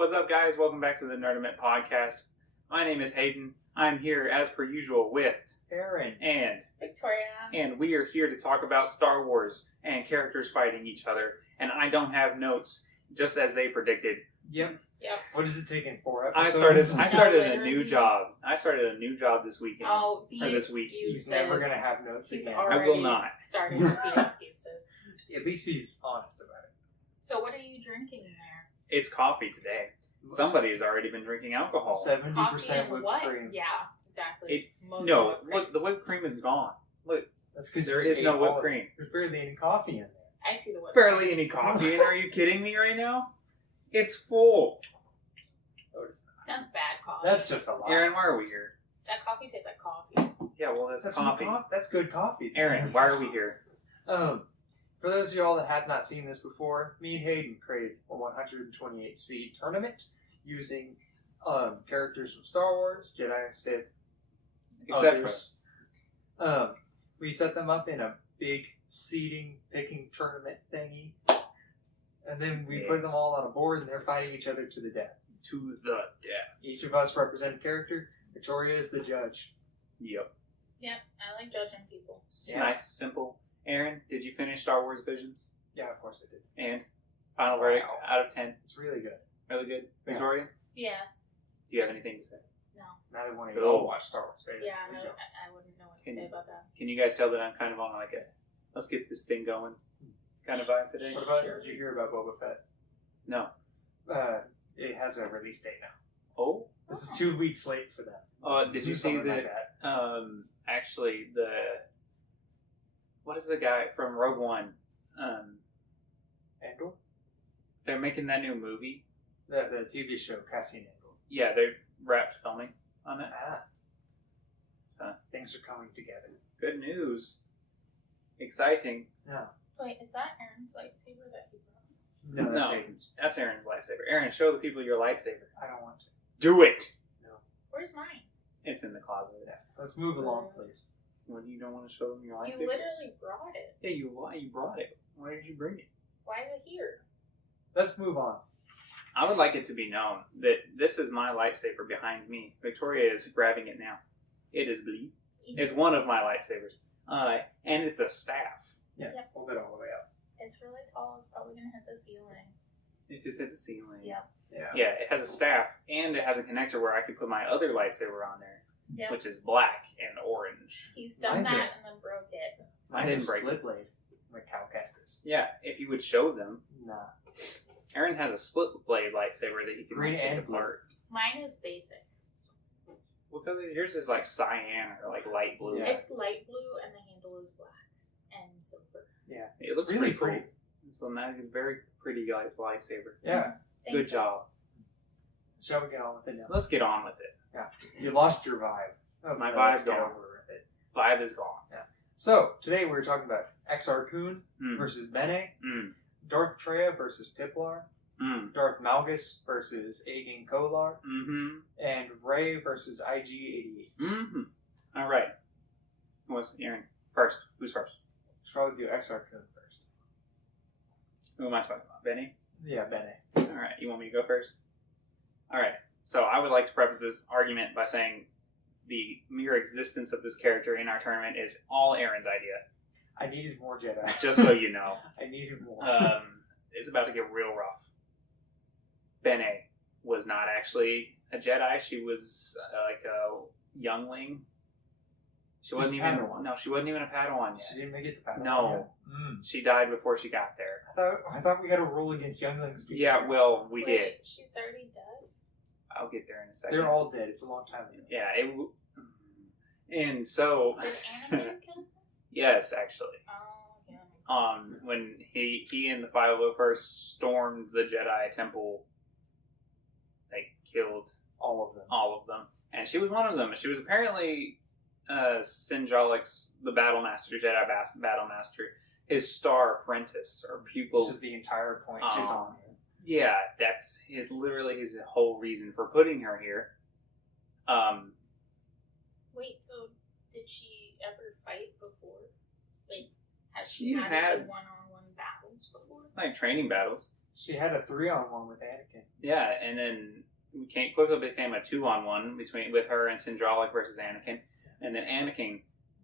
What's up, guys? Welcome back to the Nerdament podcast. My name is Hayden. I'm here, as per usual, with Aaron and Victoria. And we are here to talk about Star Wars and characters fighting each other. And I don't have notes, just as they predicted. Yep. What is it taking? 4 I episodes? started a new job. I started a new job this weekend. Oh, this week. He's never going to have notes He's again. I will not. Starting with the excuses. At least he's honest about it. So what are you drinking there? It's coffee today. Somebody's already been drinking alcohol. 70% whipped what? cream. Yeah, exactly. Look, the whipped cream is gone. Look, That's because there is no whipped cream. There's barely any coffee in there. I see the whipped Barely cream. any coffee in. Are you kidding me right now? It's full. No, it's not. That's bad coffee. That's just a lie. Aaron, why are we here? That coffee tastes like coffee. Yeah, well, that's coffee. That's good coffee. Aaron, why are we here? For those of y'all that have not seen this before, me and Hayden created a 128 seed tournament using characters from Star Wars, Jedi, Sith, Etc. others. We set them up in a big seeding picking tournament thingy, and then we put them all on a board, and they're fighting each other to the death. To the death. Each of us represent a character. Victoria is the judge. Yep. Yep, I like judging people. Yeah. Nice, simple. Aaron, did you finish Star Wars Visions? Yeah, of course I did. And final verdict out of 10. It's really good. Really good. Victoria, Yes. do you have anything to say? No. Neither one of Cool. y'all watch Star Wars, right? Yeah, I wouldn't know what to say about that. Can you guys tell that I'm kind of on like a let's get this thing going kind of vibe today? What about, Sure. did you hear about Boba Fett? No. It has a release date now. Oh? This is 2 weeks late for them. Did you see Something like that? Actually, what is the guy from Rogue One? Andor? They're making that new movie. The TV show, Cassian Andor. Yeah, they're wrapped filming on it. Things are coming together. Good news. Exciting. No. Wait, is that Aaron's lightsaber that he brought? No, that's No. Hayden's. That's Aaron's lightsaber. Aaron, show the people your lightsaber. I don't want to. Do it! Where's mine? It's in the closet. Yeah. Let's move along, please. When you don't want to show them your You lightsaber? literally brought it. Yeah, you brought it. Why did you bring it? Why is it here? Let's move on. I would like it to be known that this is my lightsaber behind me. Victoria is grabbing it now. It is blue. It's one of my lightsabers. And it's a staff. Yeah, Yep. hold it all the way up. It's really tall. It's probably going to hit the ceiling. It just hit the ceiling. Yeah. Yeah, it has a staff, and it has a connector where I could put my other lightsaber on there, Yep. which is black and orange. He's done Mine that did. and then broke it. Mine's a didn't break split blade, like Cal Kestis. Yeah, if you would show them. Nah. Aaron has a split blade lightsaber that he can Green like, take and blue. apart. Mine is basic. Well, because yours is like cyan or like light blue. Yeah. It's light blue and the handle is black and silver. Yeah. It looks really pretty. pretty. Cool. So now it's a very pretty lightsaber. Yeah. Thank Good you. job. Shall we get on with it now? Let's get on with it. Yeah. You lost your vibe. My Let's vibe's get gone. over with it. Vibe is gone. So, today we're talking about Exar Kun Mm. versus Bene, Mm. Darth Treya versus Tiplar, Mm. Darth Malgus versus Agen Kolar, Mm-hmm. and Rey versus IG-88. Mm-hmm. All right. What's Aaron? First. Who's first? Should probably do Exar Kun first. Who am I talking about? Benny? Yeah, Bene. All right. You want me to go first? All right. So I would like to preface this argument by saying the mere existence of this character in our tournament is all Aaron's idea. I needed more Jedi. Just so you know. I needed more. It's about to get real rough. Bene was not actually a Jedi. She was like a youngling. She wasn't She's even. Padawan. No, she wasn't even a Padawan yet. She didn't make it to Padawan. No. yet. She died before she got there. I thought we had a rule against younglings. being Yeah, there. well, we did. Wait, she's already dead? I'll get there in a second. They're all dead. It's a long time ago. Yeah, and so Did Anakin kill her? yes, actually, Oh, yeah. Makes sense. when he and the 501st stormed the Jedi Temple, they killed All of them. all of them, and she was one of them. She was apparently Sinjalik's the Battlemaster, Jedi Battlemaster, his star apprentice or pupil. Which is the entire point she's on here. Yeah, that's literally his whole reason for putting her here. Wait, so did she ever fight before? Like, has She she had had- any one-on-one battles before? Like training battles. She had a 3-on-1 with Anakin. Yeah, and then quickly became a 2-on-1 with her and Syndralic versus Anakin. And then Anakin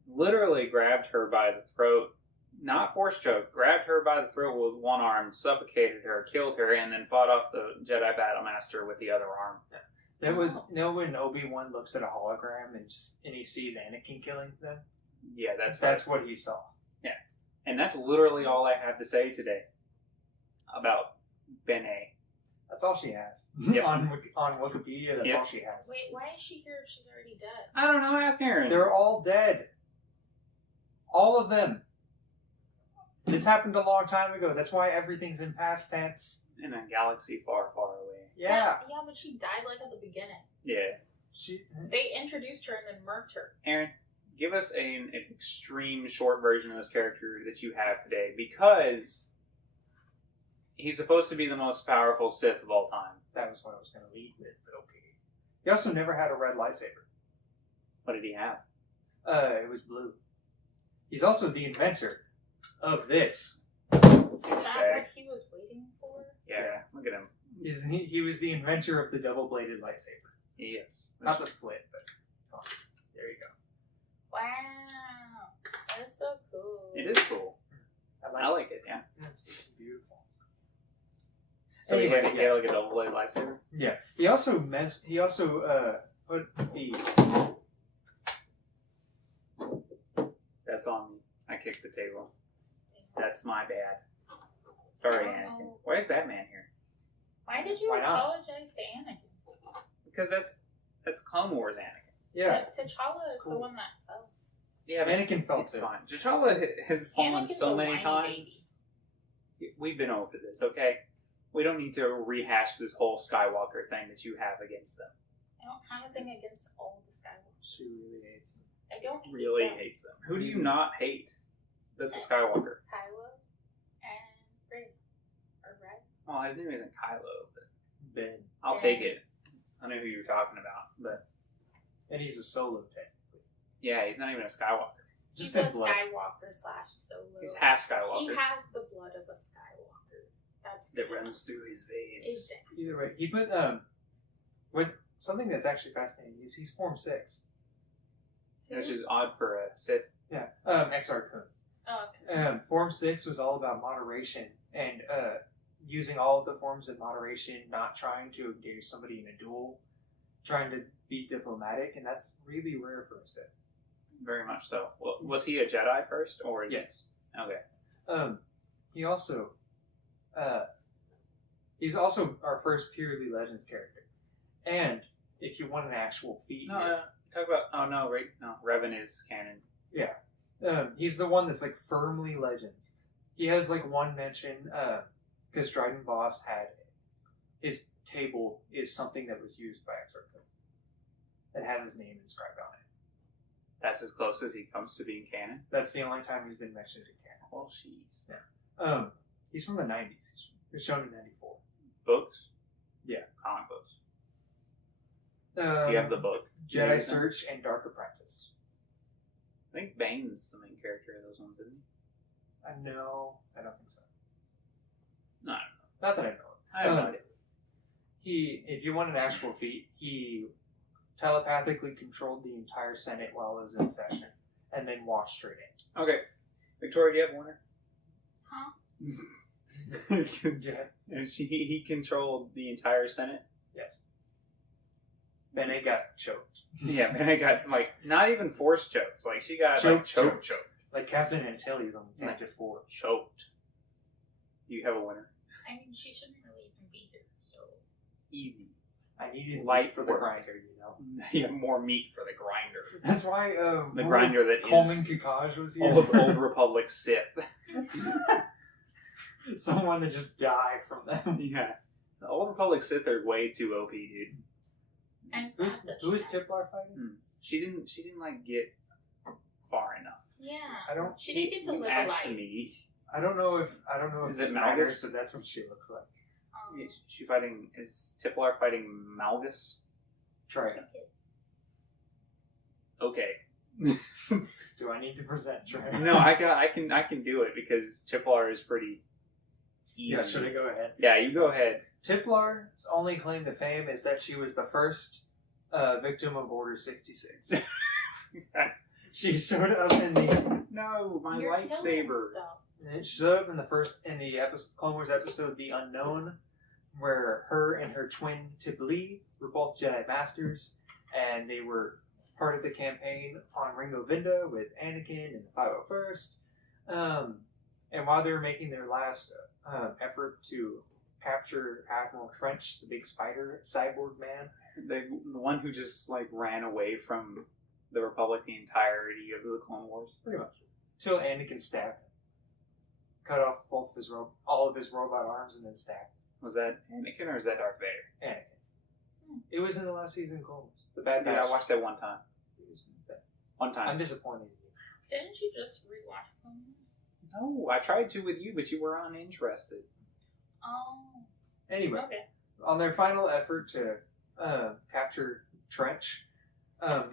literally grabbed her by the throat, not force choke, grabbed her by the throat with one arm, suffocated her, killed her, and then fought off the Jedi Battlemaster with the other arm. That was when Obi-Wan looks at a hologram and he sees Anakin killing them. Yeah, that's what he saw. Yeah, and that's literally all I have to say today about Bene. That's all she has. Yep. on Wikipedia, that's all she has. Wait, why is she here if she's already dead? I don't know. Ask Aaron. They're all dead. All of them. This happened a long time ago. That's why everything's in past tense. In a galaxy far, far away. Yeah. Yeah, but she died like at the beginning. Yeah. They introduced her and then murked her. Aaron, give us an extreme short version of this character that you have today, because he's supposed to be the most powerful Sith of all time. That was what I was going to lead with, but okay. He also never had a red lightsaber. What did he have? It was blue. He's also the inventor of this. Is that what he was waiting for? Yeah, look at him. He was the inventor of the double-bladed lightsaber. Yes. Not the split, but there you go. Wow. That's so cool. It is cool. I like it, yeah. It's beautiful. So Anyway, he had like a double-bladed lightsaber? Yeah. He also put the... That's on me. I kicked the table. That's my bad. Sorry, Anakin. Why is Batman here? Why did you Why not? apologize to Anakin? Because that's Clone Wars Anakin. Yeah. But T'Challa It's is cool. the one that fell. Yeah, but Anakin felt it's it. fine. T'Challa has fallen Anakin's so a many whiny times. We've been over this, okay? We don't need to rehash this whole Skywalker thing that you have against them. I don't have a thing against all the Skywalkers. She really hates him. I don't hate Really them. hates them. Who do you not hate? That's a Skywalker. Kylo and Rey. Or Rey. Well, his name isn't Kylo, but Ben. I'll Ben. take it. I know who you're talking about, but And he's a solo technically. yeah, he's not even a Skywalker. He's Just a in blood. Skywalker / Solo. He's half Skywalker. He has the blood of a Skywalker. That's that good. runs through his veins. Exactly. Either way, he put with something that's actually fascinating is he's Form 6. Which is odd for a Sith. Yeah. XR Kun. Oh, okay. Form 6 was all about moderation and using all of the forms in moderation, not trying to engage somebody in a duel, trying to be diplomatic, and that's really rare for a Sith. Very much so. Well, was he a Jedi first, or Yes. Okay. He also he's also our first purely Legends character. And if you want an actual feat, No, talk about. Oh no, right? No, Revan is canon. he's the one that's like firmly Legends. He has like one mention because Dryden Boss had his table is something that was used by Exarch. It has his name inscribed on it. That's as close as he comes to being canon. That's the only time he's been mentioned in canon. Well, jeez. He's from the 90s. He's shown in 94. Books. Yeah. Comic books. Um, You have the book. Jedi Search and Dark Apprentice. I think Bane's the main character of those ones, isn't he? No, I don't think so. No, Not that I know of. I have no idea. If you want an actual feat, he telepathically controlled the entire Senate while it was in session, and then walked straight in. Okay, Victoria, do you have a winner? Huh? Yeah. And he controlled the entire Senate. Yes. Bene got choked. Yeah, man, I got like not even force chokes. Like she got like choked. Like Captain Antilles on the Tangent 4. Choked. Do you have a winner? I mean, she shouldn't really even be here, so. Easy. I needed Light light for the work. grinder, you know. You have more meat for the grinder. That's why The grinder that Coleman is Kukaj was here. old Republic Sith. Someone that just died from them. Yeah. The Old Republic Sith are way too OP, dude. I'm sad that Who is she died. Tiplar fighting? She didn't like get far enough. Yeah. I don't. She didn't get to You live a asked life. me. I don't know if Is this it matters, Malgus? but that's what she looks like. Is Tiplar fighting Malgus? Try it. Okay. Do I need to present Trey? No, I can do it because Tiplar is pretty. Yeah, should I go ahead? Yeah, you go ahead. Tiplar's only claim to fame is that she was the first victim of Order 66. She showed up in the No, my You're killing lightsaber. stuff. she showed up in the Clone Wars episode The Unknown, where her and her twin Tibli were both Jedi Masters, and they were part of the campaign on Ringo Vinda with Anakin and the 501st. And while they were making their last effort to capture Admiral Trench, the big spider cyborg man, The one who just like ran away from the Republic the entirety of the Clone Wars. pretty much, till Anakin stabbed him, cut off all of his robot arms, and then stabbed him. Was that Anakin or is that Darth Vader? Anakin. It was in the last season of Clone Wars. The Bad Batch. Yeah, I watched that one time. It was bad. One time. I'm disappointed in you. Didn't you just rewatch Clone Wars? No, I tried to with you, but you were uninterested. Oh. Anyway, Okay. on their final effort to capture Trench,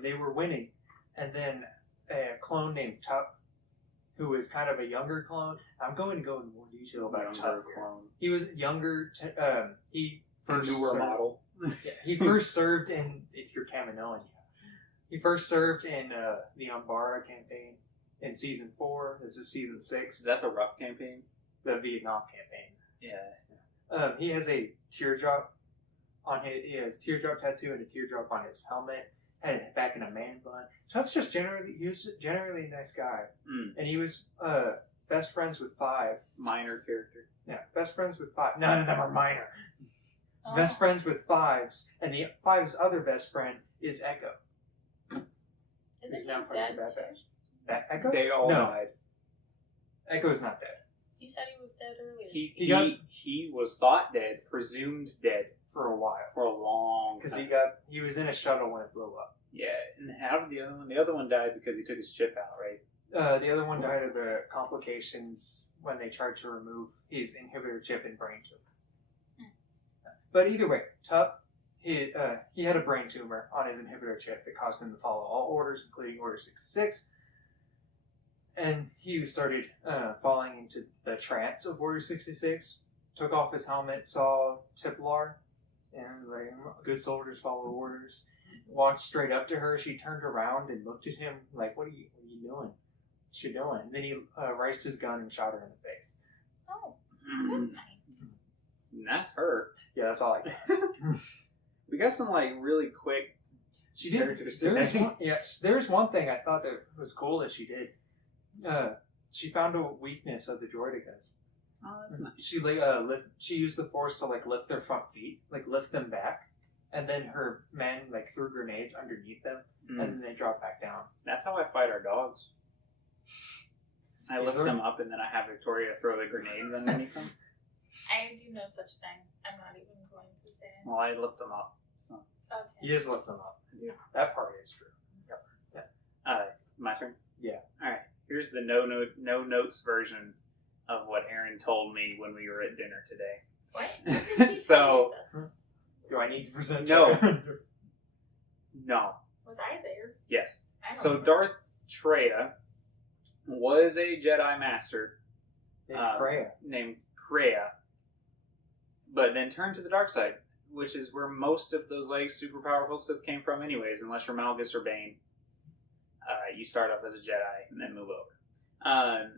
they were winning, and then a clone named Tup, who was kind of a younger clone. I'm going to go into more detail about Tup. clone. He was younger. He first Newer served- model. Yeah, he first served in, if you're Kaminoan, he first served in the Umbara campaign in season 4. This is season 6, Is that the rough campaign? the Vietnam campaign. Yeah. He has a teardrop on his. He has teardrop tattoo and a teardrop on his helmet. Had it back in a man bun. Tup's just generally a nice guy, and he was best friends with 5. Minor character. Yeah, best friends with 5. None of them are minor. Oh. Best friends with 5s, and the 5's other best friend is Echo. Isn't he now part of dead the Bad too? Batch. Echo? They all No. died. Echo is not dead You said he was dead earlier. He was thought dead, presumed dead for a while for a long because time. he was in a shuttle when it blew up. Yeah, and how did the other one? The other one died because he took his chip out, right? The other one died of complications when they tried to remove his inhibitor chip and brain tumor. But either way, Tup, he had a brain tumor on his inhibitor chip that caused him to follow all orders, including Order 66. And he started falling into the trance of Order 66, took off his helmet, saw Tiplar, and was like, good soldiers follow orders. Walked straight up to her. She turned around and looked at him like, what are you doing? What you doing? And then he raised his gun and shot her in the face. Oh, that's nice. And that's her. Yeah, that's all I get. We got some like really quick. She did. Characters There's today. one, yeah, there's one thing I thought that was cool that she did. She found a weakness of the droidicas. Oh, that's nice. She used the Force to like lift their front feet, like lift them back, and then her men like threw grenades underneath them, and then they dropped back down. That's how I fight our dogs. I You lift throw- them up and then I have Victoria throw the grenades underneath them. I do no such thing. I'm not even going to say it. Well, I lift them up. Okay. You just lift them up. Yeah. That part is true. My turn. Yeah. All right. Here's the no notes version of what Aaron told me when we were at dinner today. What? When did he So- tell you this? Do I need to present? No. you? No. Was I there? Yes. I don't So remember. Darth Treya was a Jedi Master Freya. named Kreia, but then turned to the dark side, which is where most of those like super powerful Sith came from, anyways. Unless you're Malgus or Bane, you start off as a Jedi and then move over.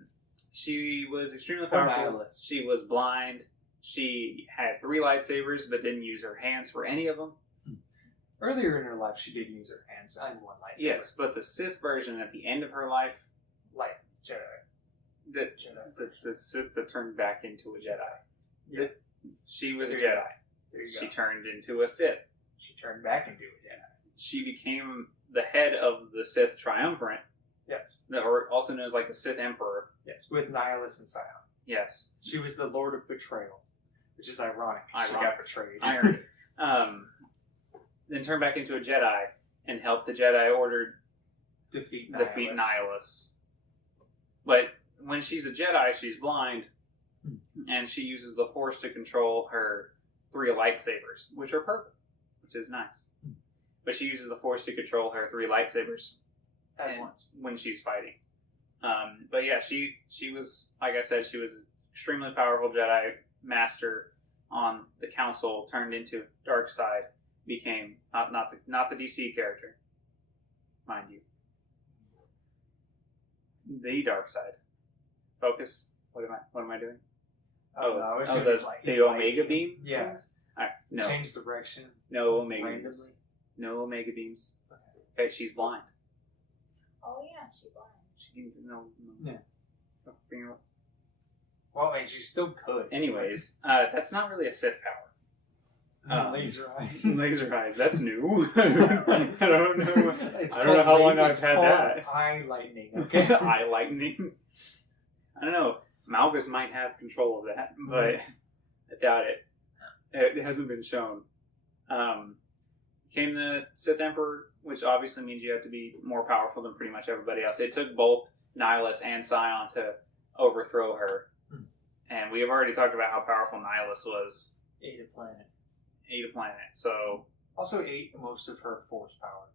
She was extremely Or powerful. nihilist. She was blind. She had 3 lightsabers, but didn't use her hands for any of them. Earlier in her life, she did use her hands and one lightsaber. Yes, but the Sith version at the end of her life, Light Jedi. the Sith that turned back into a Jedi. Yeah. She was a There you Jedi. go. There you She go. turned into a Sith. She turned back into a Jedi. She became the head of the Sith Triumvirate, Yes. or also known as like the Sith Emperor. Yes. With Nihilus and Scion. Yes, She was the Lord of Betrayal, which is ironic. She Ironic. got betrayed. irony. Then turned back into a Jedi and helped the Jedi Order defeat Nihilus. But when she's a Jedi, she's blind, and she uses the Force to control her 3 lightsabers, which are purple, which is nice. But she uses the Force to control her 3 lightsabers At and- once. when she's fighting. But yeah, she was, like I said, she was an extremely powerful Jedi master on the council turned into Darkseid became not the DC character, mind you. The Darkseid. Focus. What am I doing? Oh, no, I was doing the Omega beam. Yeah. All right, no, Change direction. no Omega beams. Randomly. No Omega beams. Okay, she's blind. Oh yeah, she blind. She no. Yeah. Oh, bring her up. Well, I mean, she still could. Anyways, that's not really a Sith power. Laser eyes. Laser eyes. That's new. I don't know. It's I don't know how long called I've had called that. Eye lightning. Okay. Eye lightning. I don't know. Malgus might have control of that, but I doubt it. It hasn't been shown. Came the Sith Emperor, which obviously means you have to be more powerful than pretty much everybody else. It took both Nihilus and Scion to overthrow her. And we have already talked about how powerful Nihilus was. Ate a planet. Ate a planet. So, Also ate most of her force power.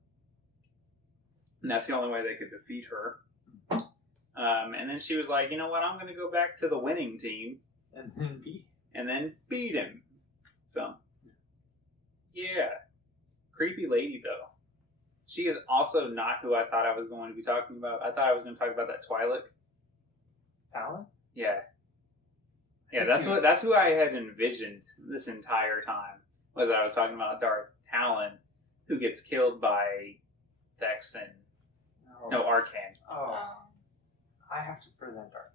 and that's the only way they could defeat her. And then she was like, you know what, I'm going to go back to the winning team. And then Beat him. So, yeah. Creepy lady, though. She is also not who I thought I was going to be talking about. I thought I was going to talk about that Twi'lek. Talon? Yeah. Yeah, that's who I had envisioned this entire time. Was that I was talking about Dark Talon, who gets killed by Vex and Arcane. Oh, I have to present Dark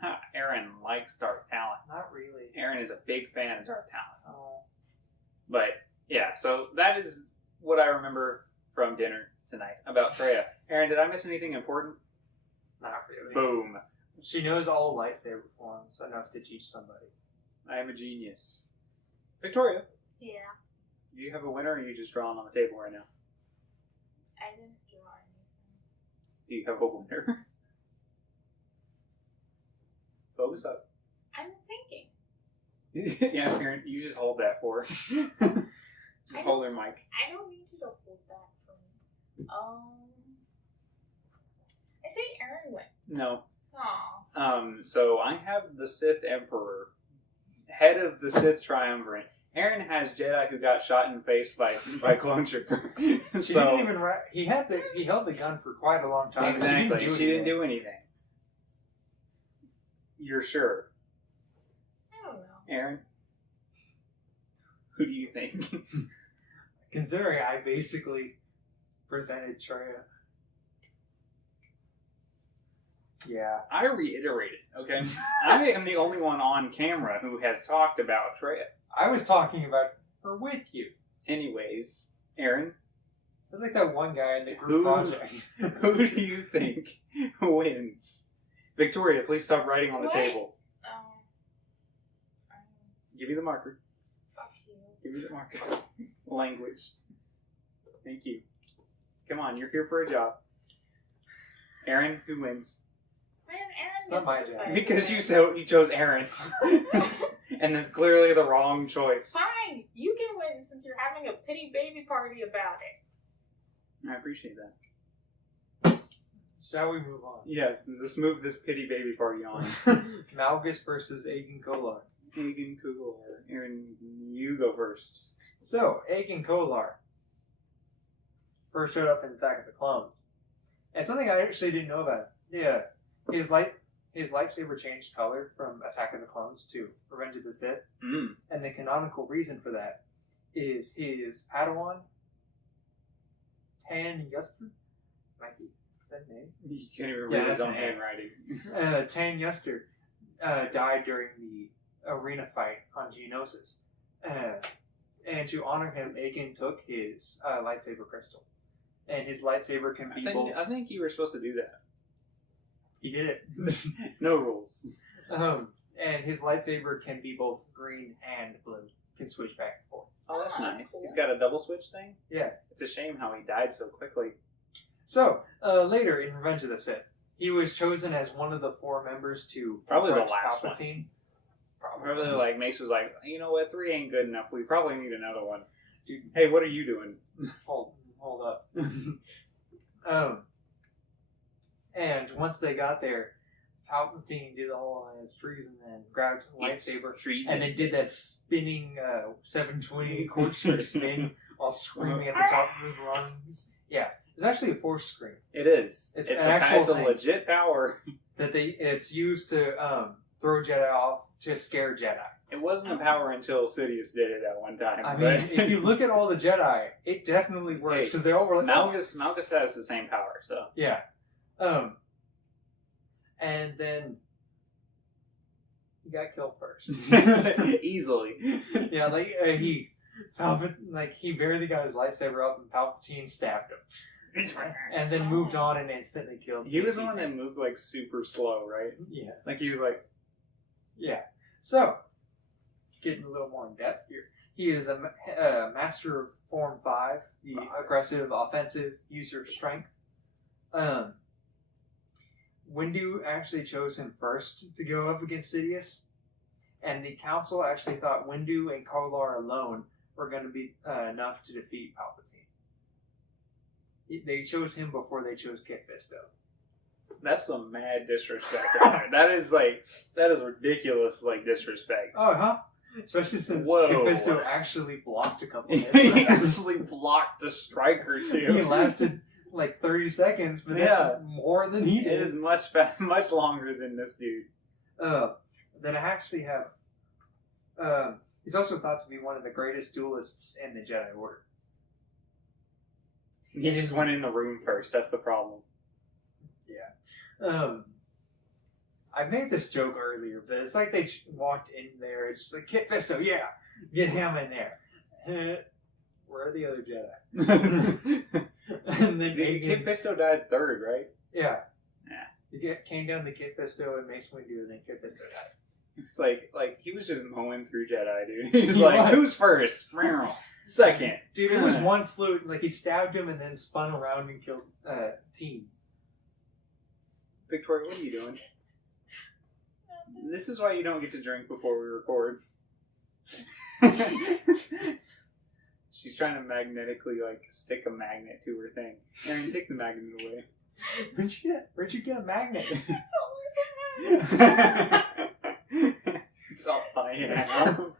Talon. Aaron likes Dark Talon. Not really. Aaron is a big fan of Dark Talon. Oh. But yeah, so that is what I remember from dinner tonight about Freya. Aaron, did I miss anything important? Not really. Boom. She knows all lightsaber forms enough to teach somebody. I am a genius. Victoria, Yeah, do you have a winner or are you just drawing on the table right now? I didn't draw anything. Do you have a winner? Focus up. I'm thinking. Yeah, Aaron, you just hold that for her. Just hold her mic. I don't need you to hold that for me. I say Aaron wins. No. Aw. So I have the Sith Emperor, head of the Sith Triumvirate. Aaron has Jedi who got shot in the face by Clone Trooper. She didn't even. He held the gun for quite a long time. Exactly. She didn't do anything. You're sure, I don't know. Aaron? Who do you think? Considering I basically presented Treya. Yeah. I reiterated, okay? I am the only one on camera who has talked about Treya. I was talking about her with you. Anyways, Aaron, I like that one guy in the group project. who do you think wins? Victoria, please stop writing on the What? table. Um, Give me the marker. fuck you. Give me the marker. Language. Thank you. Come on, you're here for a job. Aaron, who wins? Why does Aaron It's not my get to job. decide Because who you chose Aaron. And it's clearly the wrong choice. Fine, you can win since you're having a pity baby party about it. I appreciate that. Shall we move on? Yes, let's move this pity baby party on. Malgus versus Aegon Kolar. Aegon Kugler. Aaron, you go first. So, Aegon Kolar first showed up in Attack of the Clones. And something I actually didn't know about. Yeah. His lightsaber changed color from Attack of the Clones to Revenge of the Sith. Mm. And the canonical reason for that is his Padawan, Tan Yuster. Might be. Is that name? You can't even Yeah, read his that's own an A. handwriting. Tan Yuster died during the arena fight on Geonosis. And to honor him, Aegon took his lightsaber crystal. And his lightsaber can be both... I think you were supposed to do that. He did it. No rules. And his lightsaber can be both green and blue. Can switch back and forth. Oh, that's Oh, that's nice. cool. He's got a double switch thing? Yeah. It's a shame how he died so quickly. So, later in Revenge of the Sith, he was chosen as one of the 4 members to Probably the confront last one. Palpatine. Probably like Mace was like, you know what, 3 ain't good enough. We probably need another one. Dude, Hey, what are you doing? hold up. And once they got there, Palpatine did the whole it's treason, and then grabbed a lightsaber, treason. and then did that spinning 720 corkscrew spin while screaming at the top of his lungs. Yeah, it's actually a Force scream. It is. It's It's an actual a thing. legit power. That it's used to throw Jedi off to scare Jedi. It wasn't a power until Sidious did it at one time. I but- mean, if you look at all the Jedi, it definitely works because they all were like, Malgus has the same power, so. yeah. And then he got killed first. Easily. Yeah, like he barely got his lightsaber up, and Palpatine stabbed him, and then moved on and instantly killed. He was the CC10. one that moved like super slow, right? Yeah, Like he was like, yeah. So let's get a little more in depth here. He is a master of Form 5, the aggressive, offensive, user of strength. Windu actually chose him first to go up against Sidious, and the council actually thought Windu and Kolar alone were going to be enough to defeat Palpatine. They chose him before they chose Kit Fisto. that's some mad disrespect right there. That is ridiculous, like, disrespect. Oh, huh? Especially since Whoa. Kit Fisto actually blocked a couple He hits. actually blocked a strike or two. He lasted like 30 seconds, but Yeah. that's more than he It did. is much longer than this dude. Then I actually have. He's also thought to be one of the greatest duelists in the Jedi Order. He just went in the room first. That's the problem. I made this joke earlier, but it's like they walked in there. It's just like Kit Fisto, yeah, get him in there. Where are the other Jedi? And then Kit Fisto died third, right? yeah. Yeah. It came down to Kit Fisto and Mace Windu, and then Kit Fisto died. It's like he was just mowing through Jedi, dude. He was He like, was. who's first? Second. Dude, it was one flute. Like he stabbed him and then spun around and killed Team. Victoria, what are you doing? This is why you don't get to drink before we record. She's trying to magnetically like stick a magnet to her thing. Aaron, take the magnet away. Where'd you get a magnet? That's all I It's all fine now.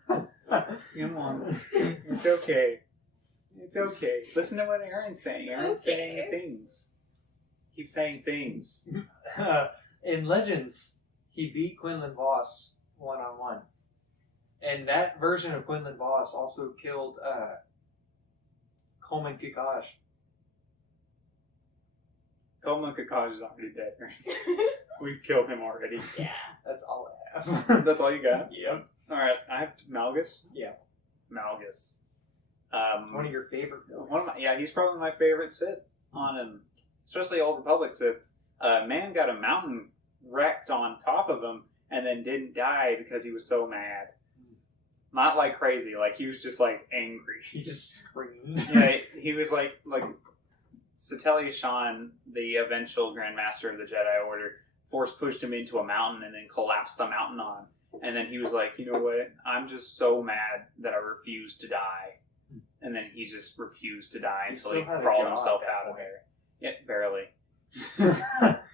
Come on. It's okay. It's okay. Listen to what Aaron's saying. Aaron's saying Okay. things. Keep saying things. In Legends, he beat Quinlan Voss 1-on-1. And that version of Quinlan Voss also killed Coleman Kikaj. Coleman Kakaj is already dead, right? We've killed him already. Yeah. That's all I have. That's all you got? Yep. Alright, I have Malgus. Yeah. Malgus. One of your favorite villains. He's probably my favorite Sith on him. Especially Old Republic Sith. Man got a mountain wrecked on top of him and then didn't die because he was so mad. Not like crazy, like he was just like angry. He just screamed. Yeah, he was like Sateli Shan, the eventual Grand Master of the Jedi Order, force pushed him into a mountain and then collapsed the mountain on. And then he was like, you know what? I'm just so mad that I refuse to die. And then he just refused to die He until still he had a crawled jaw himself at that out of point. there. Yeah, barely.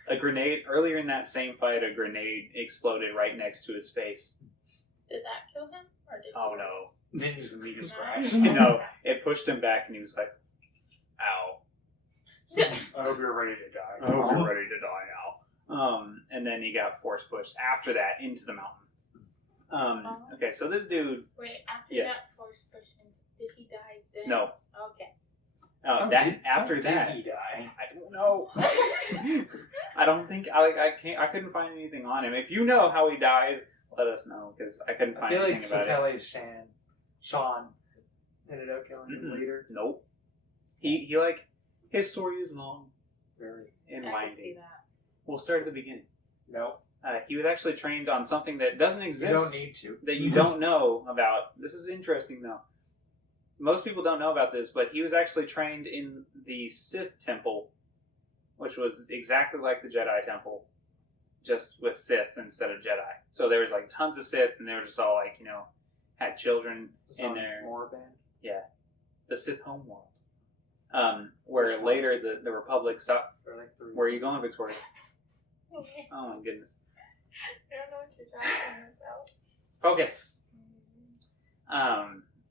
A grenade, earlier in that same fight, a grenade exploded right next to his face. Did that kill him? Or did Oh no. Didn't even leave a scratch. You know, it pushed him back and he was like, ow. I hope you're ready to die. I hope you're ready to die now. And then he got force pushed after that into the mountain. Okay, so this dude, Wait, after Yeah. that force pushed him, did he die then? no. Okay. After that, he die? I don't know. I don't think I couldn't find anything on him. If you know how he died, let us know because I couldn't I find feel like anything about it. Sateli Sean ended up killing him Mm-mm. later. Nope. He like his story is long Very. and I can see winding. that. We'll start at the beginning. No, He was actually trained on something that doesn't you exist. don't need to. That you don't know about. This is interesting though. Most people don't know about this, but he was actually trained in the Sith Temple, which was exactly like the Jedi Temple, just with Sith instead of Jedi. So there was like tons of Sith, and they were just all like, you know, had children in there. Warband. The Sith homeworld, where Which one? later the Republic stopped. For like 3. Where are you going, Victoria? Oh my goodness. don't know what you're talking about. Focus.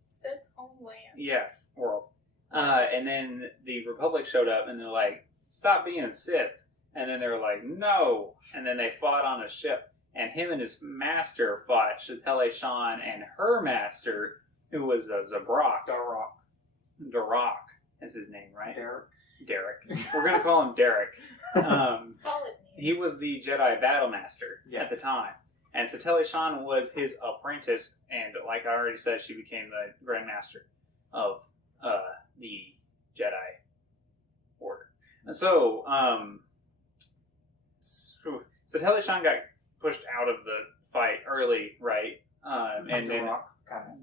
Sith homeland. Yes, world. And then the Republic showed up, and they're like, "Stop being a Sith." And then they were like, "No." And then they fought on a ship, and him and his master fought Chatele Shan and her master, who was a Zabrak. Darak is his name, right? Derek. We're gonna call him Derek. Solid name. He was the Jedi Battle Master at the time. And Satele Shan was his apprentice, and like I already said, she became the Grand Master of the Jedi Order. And so, Satele Shan got pushed out of the fight early, right? And then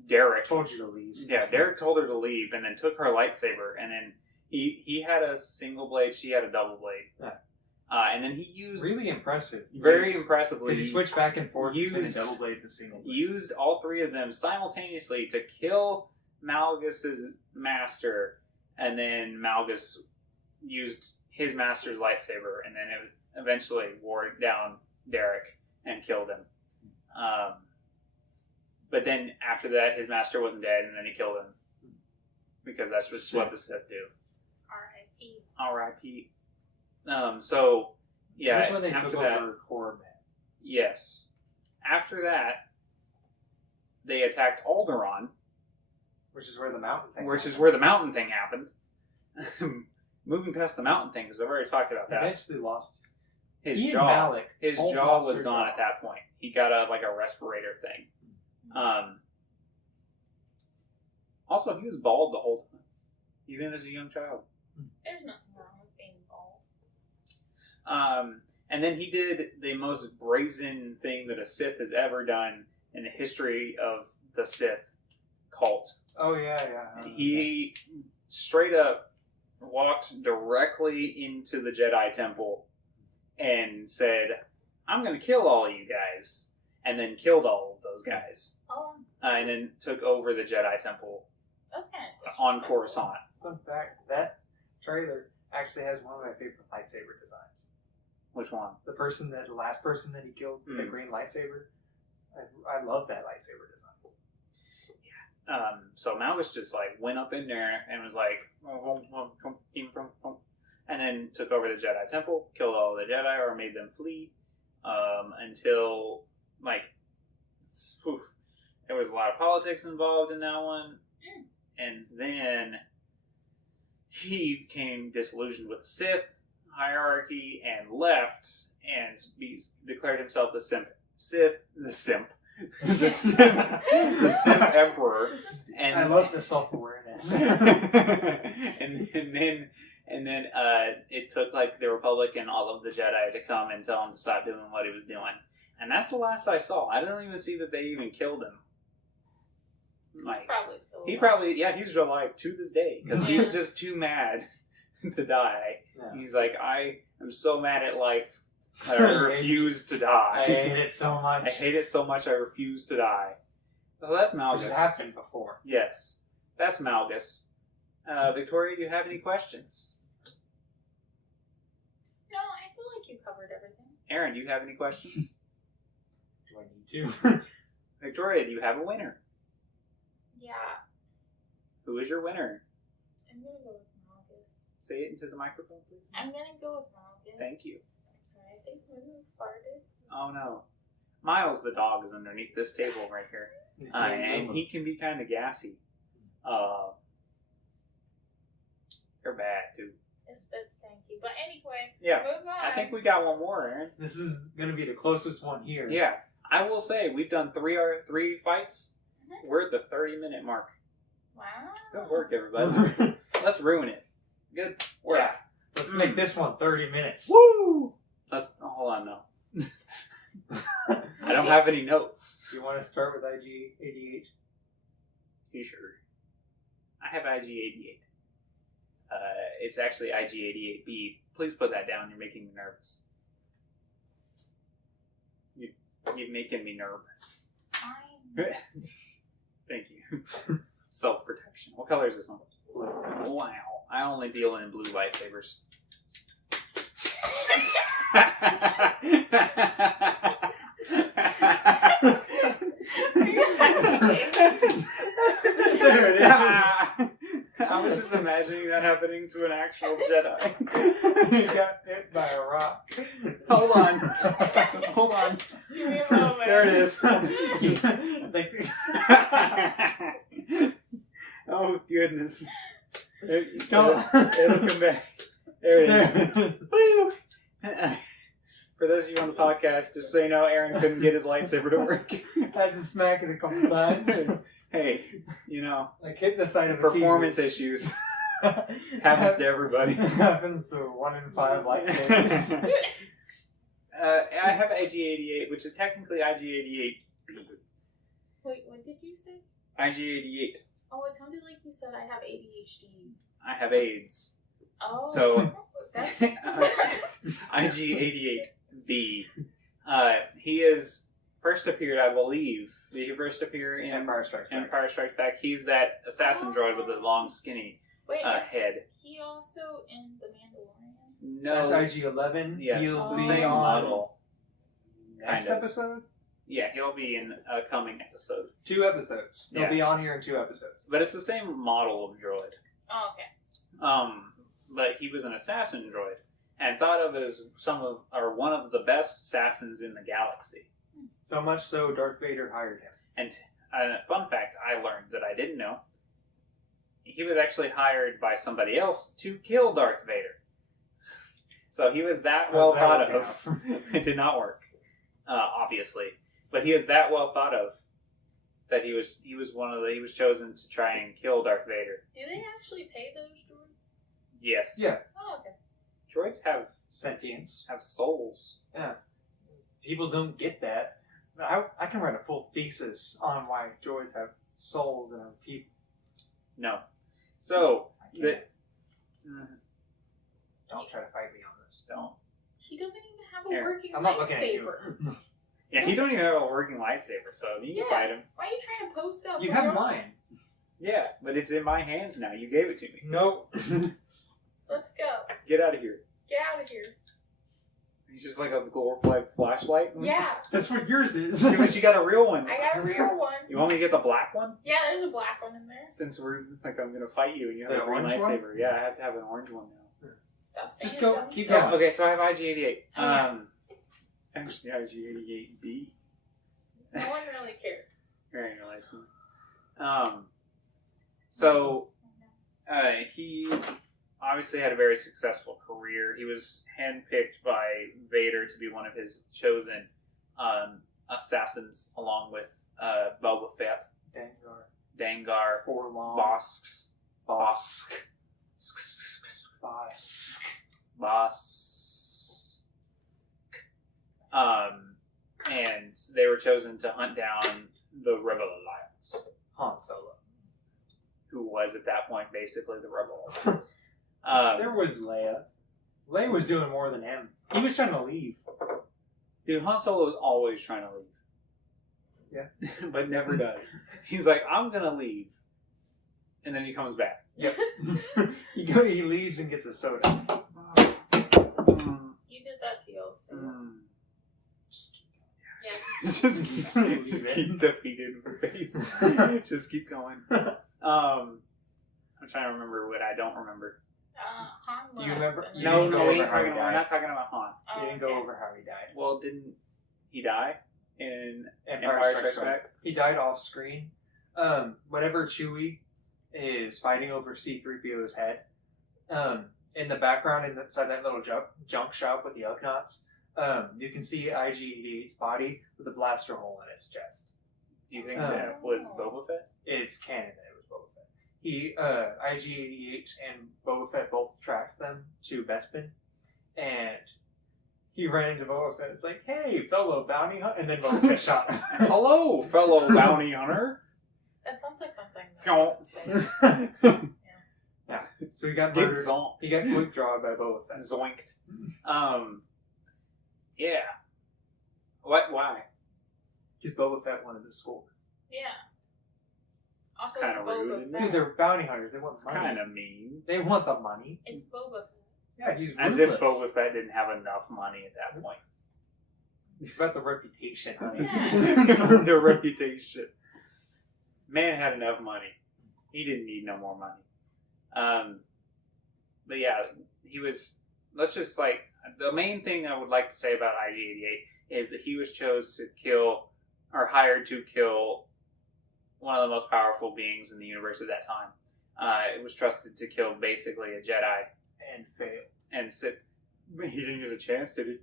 Derek told you to leave. Yeah, Derek told her to leave, and then took her lightsaber, and then he had a single blade, she had a double blade. Yeah. And then he used... Really impressive. Very impressively. Because he switched back and forth between a double blade and a single blade. Used all three of them simultaneously to kill Malgus's master, and then Malgus used his master's lightsaber, and then it eventually wore down Derek and killed him. But then after that, his master wasn't dead, and then he killed him. Because that's just what the Sith do. R.I.P. R.I.P. So, yeah. That's when they after took that, over Corman. Yes. After that, they attacked Alderaan. Which is where the mountain thing Which is where the mountain thing happened. Moving past the mountain thing, because I've already talked about that. Eventually lost His Ian jaw. Malik His both jaw lost was their gone jaw. at that point. He got a respirator thing. Also, he was bald the whole time, even as a young child. There's nothing wrong with being bald. And then he did the most brazen thing that a Sith has ever done in the history of the Sith cult. Oh, yeah. He straight up walked directly into the Jedi Temple and said, "I'm going to kill all of you guys," and then killed all of those guys. Oh, And then took over the Jedi Temple that's kind of on Coruscant. Fun fact, that trailer actually has one of my favorite lightsaber designs. Which one? The last person that he killed with the green lightsaber. I love that lightsaber design. So Malgus just went up in there and was like, and then took over the Jedi Temple, killed all the Jedi or made them flee, until there was a lot of politics involved in that one, and then he became disillusioned with the Sith hierarchy and left and declared himself the Simp Emperor. And I love the self-awareness. and then it took the Republic and all of the Jedi to come and tell him to stop doing what he was doing. And that's the last I saw. I don't even see that they even killed him. He's probably still alive. He's alive to this day because he's just too mad to die. Yeah. He's like, I am so mad at life that I refuse to die. I hate it so much. I hate it so much I refuse to die. So that's Malgus. Which has happened before. Yes, that's Malgus. Victoria, do you have any questions? No, I feel like you covered everything. Aaron, do you have any questions? Do I need to? Victoria, do you have a winner? Yeah. Who is your winner? I'm gonna go with Malgus. Say it into the microphone, please. I'm gonna go with Malgus. Thank you. I'm sorry, I think Lulu farted. Oh no. Miles the dog is underneath this table right here. And he can be kind of gassy. They're bad too. It's a bit stanky. But anyway, Yeah. move on. I think we got one more, Aaron. This is going to be the closest one here. Yeah. I will say, we've done three fights. Mhm. We're at the 30-minute mark. Wow. Good work, everybody. Let's ruin it. Good work. Yeah. Let's make this one 30 minutes. Woo! Hold on, no. I don't have any notes. Do you want to start with IG-88? You sure? I have IG-88. It's actually IG-88B. Please put that down. You're making me nervous. You're making me nervous. Fine. Thank you. Self-protection. What color is this one? Blue. Wow. I only deal in blue lightsabers. There it is. I was just imagining that happening to an actual Jedi. He got hit by a rock. Hold on. Hold on. Give me a moment. There it is. Oh, goodness. It'll come back. There it is. Woo! For those of you on the podcast, just so you know, Aaron couldn't get his lightsaber to work. Had to smack it a couple times. Hey, you know, Like hitting the side of a performance issues happens to everybody. Happens to 1 in 5 lightsabers. I have IG-88, which is technically IG-88B. Wait, what did you say? IG-88. Oh, it sounded like you said I have ADHD. I have AIDS. Oh. So- That's... IG-88B. He is first appeared, I believe. Did he first appear in Empire Strikes Back. Empire Strikes Back? He's that assassin droid with the long, skinny Wait, is head. he also in The Mandalorian? No. That's IG-11. Yes, He'll it's the be same on model. next kind of. episode? Yeah, he'll be in a coming episode. 2 episodes. He'll Yeah. be on here in 2 episodes. But it's the same model of droid. Oh, okay. But he was an assassin droid and thought of as one of the best assassins in the galaxy. So much so, Darth Vader hired him. And fun fact I learned that I didn't know: he was actually hired by somebody else to kill Darth Vader. So he was that well thought of. It did not work, obviously, but he was that well thought of that he was chosen to try and kill Darth Vader. Do they actually pay those droids? Yes. Yeah. Oh, okay. Droids have Sentience. souls. Yeah. People don't get that. I can write a full thesis on why droids have souls and are people. No. So I can't. the, Don't try to fight me on this. don't. He doesn't even have a Here, working I'm not looking at you. lightsaber. Yeah, he don't even have a working lightsaber, so you can Yeah. fight him. Why are you trying to post up? You on have your- mine. Yeah, but it's in my hands now. You gave it to me. Nope. Let's go. Get out of here. Get out of here. He's just like a glorified flashlight. Yeah. That's what yours is. Too much. You got a real one. I got a real one. You want me to get the black one? Yeah, there's a black one in there. Since we're like I'm gonna fight you and you have The a green orange one? lightsaber. Yeah, I have to have an orange one now. Stop saying Just go- dumb keep stuff. going. Okay, so I have IG-88. Oh, yeah. Actually IG-88B. No one really cares. Very nice. So he obviously had a very successful career. He was handpicked by Vader to be one of his chosen assassins, along with Boba Fett, Dengar, Forlong. Bosk, Bosk. and they were chosen to hunt down the Rebel Alliance, Han Solo. who was at that point basically the Rebel Alliance. There was Leia. Leia was doing more than him. He was trying to leave. Dude, Han Solo is always trying to leave. Yeah. But never does. He's like, I'm gonna leave. And then he comes back. Yep. He leaves and gets a soda. You did that to yourself. Yeah. just keep defeated in the face. Just keep going. I'm trying to remember what I don't remember. Han Do you left, remember- and You then- No, didn't no, go we over ain't how he talking about, we're died. not talking about Han. Oh, He didn't go okay. over how he died. Well, didn't he die in Empire Strikes Back. He died off screen. Whenever Chewie is fighting over C-3PO's head, in the background inside that little junk shop with the Ugnaughts, you can see IG-88's body with a blaster hole in his chest. Do you think that was Boba Fett? It's canon that it was Boba Fett. He, IG-88 and Boba Fett both tracked them to Bespin, and he ran into Boba Fett. It's like, hey, fellow bounty hunter, and then Boba Fett shot him. Hello, fellow bounty hunter. That sounds like something. that I would say. Yeah. So he got Get murdered. zonked. He got quick drawn by Boba Fett. Zoinked. Yeah. What? Why? Because Boba Fett wanted the score. Yeah. Also, Kinda it's Boba rude, isn't it? Fett. Dude, they're bounty hunters. They want It's money. kind of mean. They want the money. It's Boba Fett. Yeah, he's As ruthless. if Boba Fett didn't have enough money at that point. It's about the reputation. Yeah. Their reputation. Man had enough money. He didn't need no more money. But yeah, he was. Let's just like the main thing I would like to say about IG-88 is that he was chose to kill or hired to kill one of the most powerful beings in the universe at that time. It was trusted to kill basically a Jedi And failed. and sit. He didn't get a chance, did he?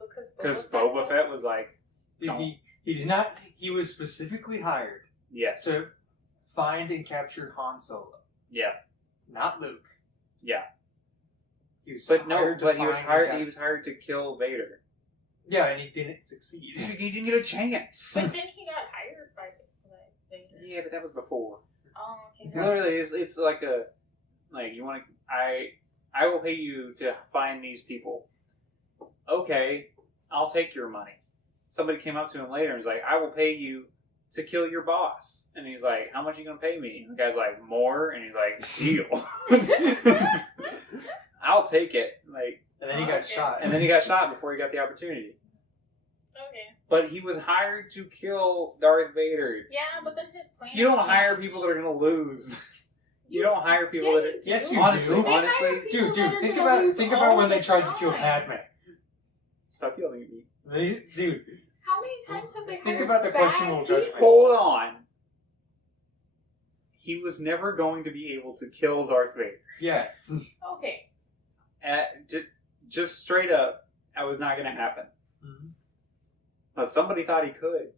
Because Because Boba Fett was like, Dude, No. he did not. He was specifically hired yes, to find and capture Han Solo, yeah, not Luke. yeah. He was But no, hired to but he was find hired. and He was hired to kill Vader. Yeah, and he didn't succeed. He didn't get a chance. But then he got hired by Vader. Yeah, but that was before. Oh, okay. Yeah. Literally, it's like a you want to. I will pay you to find these people. Okay, I'll take your money. Somebody came up to him later and was like, I will pay you to kill your boss. And he's like, how much are you going to pay me? And the guy's like, more. And he's like, deal. I'll take it. Like, And then he got Okay. shot. and then he got shot before he got the opportunity. Okay. But he was hired to kill Darth Vader. Yeah, but then his plan. You don't hire people that are going to lose. You don't hire people that... Yes, you honestly, do. They hire honestly... people Dude, that are think gonna about lose think all about when the they tried to kill time. Padme. Stop yelling at me. Dude, How many times have they Think hired about the bad questionable people? judgment. Hold on. He was never going to be able to kill Darth Vader. yes. Okay. Just straight up, that was not going to happen. But somebody thought he could.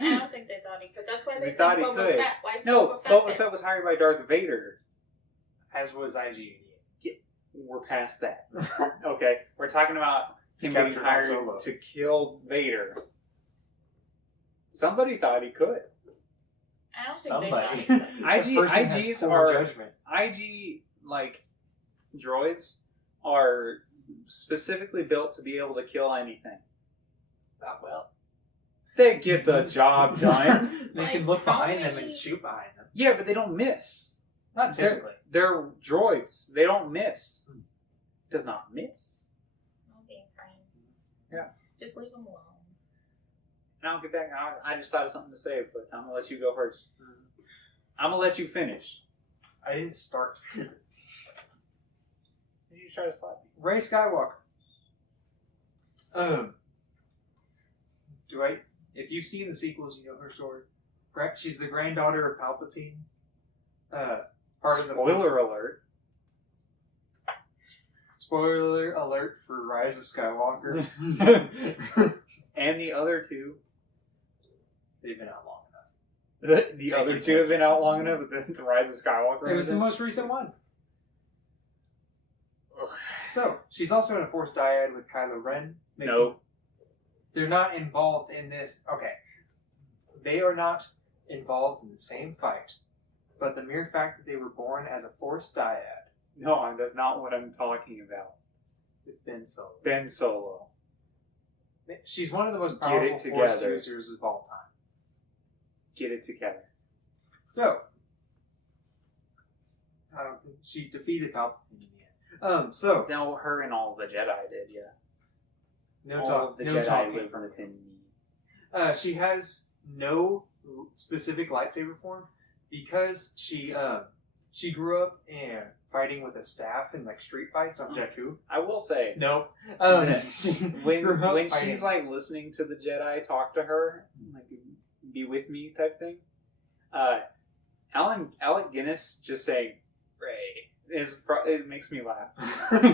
I don't think they thought he could. That's why They they said thought he Boba could. Fett. Why is No, Boba Boba Fett was hired by Darth Vader. As was IG-88. We're past that. Okay, we're talking about him getting capture Han hired Solo. to kill Vader. Somebody thought he could. I don't Somebody. think they thought he could. IG The person has IGs poor are judgment. IG like droids are specifically built to be able to kill anything. Not well. They get the job done. They Like, can look how behind them many- and shoot behind them. Yeah, but they don't miss. Not typically. They're droids. They don't miss. Does not miss. Okay, fine. Yeah. Just leave him alone. And I'll get back. I just thought of something to say, but I'm gonna let you go first. I'm gonna let you finish. I didn't start. You try to slap me. Rey Skywalker. If you've seen the sequels, you know her story. Correct? She's the granddaughter of Palpatine. Part of the Spoiler alert. Spoiler alert for Rise of Skywalker. And the other two. They've been out long enough. The other two have been out long enough, but the Rise of Skywalker. It was the hasn't? most recent one. Ugh. So, she's also in a Force dyad with Kylo Ren. No. They're not involved in this. Okay. They are not involved in the same fight. But the mere fact that they were born as a Force dyad No, that's not what I'm talking about. with Ben Solo. Ben Solo. She's one of the most Get it powerful Force together. users of all time. Get it together. So, I don't think she defeated Palpatine in the end. So No, her and all the Jedi did, yeah. no all talk. of the No Jedi talk live came from within her. me. She has no specific lightsaber form because she grew up and fighting with a staff in like street fights on Jakku. I will say, Nope. She when grew up when fighting- she's like listening to the Jedi talk to her, like be with me type thing, Alec Guinness just saying Ray it makes me laugh.